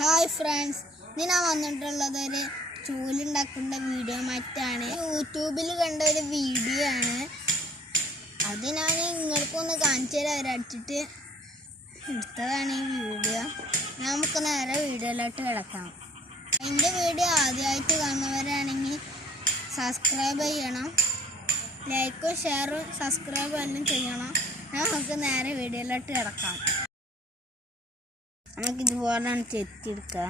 Hi friends, ഇന്ന് ഞാൻ വന്നിട്ടുള്ളത് ഒരു ചൂലുണ്ടാക്കുന്ന വീഡിയോ മറ്റാണ്. യൂട്യൂബിൽ കണ്ട ഒരു വീഡിയോ ആണ്. അത് ഞാൻ നിങ്ങൾക്കൊന്ന് കാണിച്ചു തരാം. അടിച്ചിട്ട് എടുത്തതാണ് ഈ വീഡിയോ. നമുക്ക് നേരെ വീഡിയോയിലോട്ട് കിടക്കാം. എൻ്റെ വീഡിയോ ആദ്യമായിട്ട് കാണുന്നവരാണെങ്കിൽ സബ്സ്ക്രൈബ് ചെയ്യണം. ലൈക്കും ഷെയറും സബ്സ്ക്രൈബും എല്ലാം ചെയ്യണം. നമുക്ക് നേരെ വീഡിയോയിലോട്ട് കിടക്കാം. നമുക്ക് ഇതുപോലെയാണ് ചെത്തിയെടുക്കുക.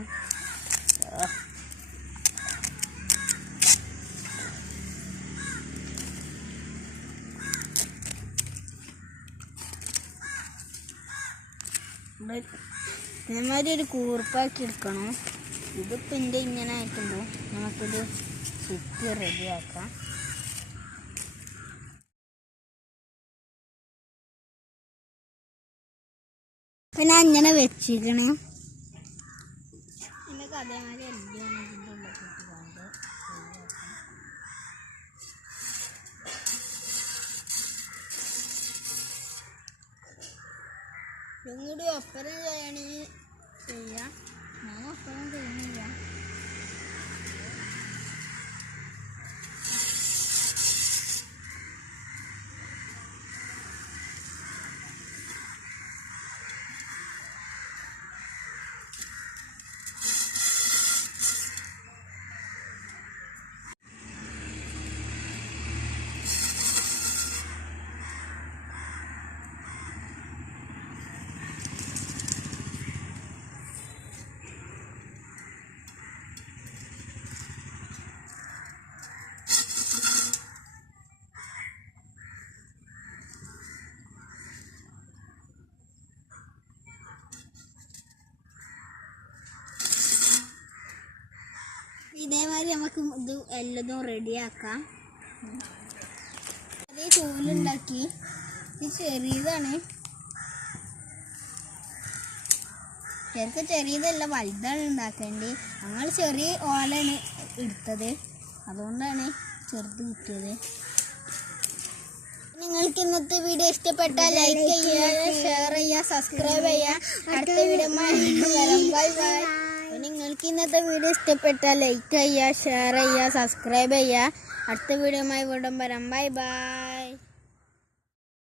ഇതേമാതിരി ഒരു കൂർപ്പാക്കി എടുക്കണം. ഇതിപ്പോൾ എൻ്റെ ഇങ്ങനെ ആയിട്ടുണ്ടോ, നമുക്കിത് ചുറ്റി റെഡിയാക്കാം. പിന്നെ അങ്ങനെ വെച്ചിരിക്കണേ. എനിക്ക് അതേമാതിരി എല്ലാം ഇതിൻ്റെ ഉള്ളിൽ കൊണ്ട് ഇതും കൂടി ഒപ്പരം ചെയ്യണമെങ്കിൽ ചെയ്യാം. ഞാൻ ഒപ്പരം ചെയ്യുന്നില്ല. ഇതേമാതിരി നമുക്ക് ഇത് എല്ലതും റെഡിയാക്കാം. അതേ ചൂലുണ്ടാക്കി. ഇത് ചെറിയതാണ്, ശരിക്കും ചെറിയതല്ല, വലുതാണ് ഉണ്ടാക്കേണ്ടത്. ഞങ്ങൾ ചെറിയ ഓലാണ് എടുത്തത്, അതുകൊണ്ടാണ് ചെറുത് കിട്ടിയത്. നിങ്ങൾക്ക് ഇന്നത്തെ വീഡിയോ ഇഷ്ടപ്പെട്ടാൽ ലൈക്ക് ചെയ്യുക, ഷെയർ ചെയ്യുക, സബ്സ്ക്രൈബ് ചെയ്യുക. അടുത്ത വീഡിയോ വരാം. Bye bye. നിങ്ങൾക്ക് ഇന്നത്തെ വീഡിയോ ഇഷ്ടപ്പെട്ടാൽ ലൈക്ക് ചെയ്യുക, ഷെയർ ചെയ്യുക, സബ്സ്ക്രൈബ് ചെയ്യുക. അടുത്ത വീഡിയോയുമായി വീണ്ടും വരാം. Bye bye.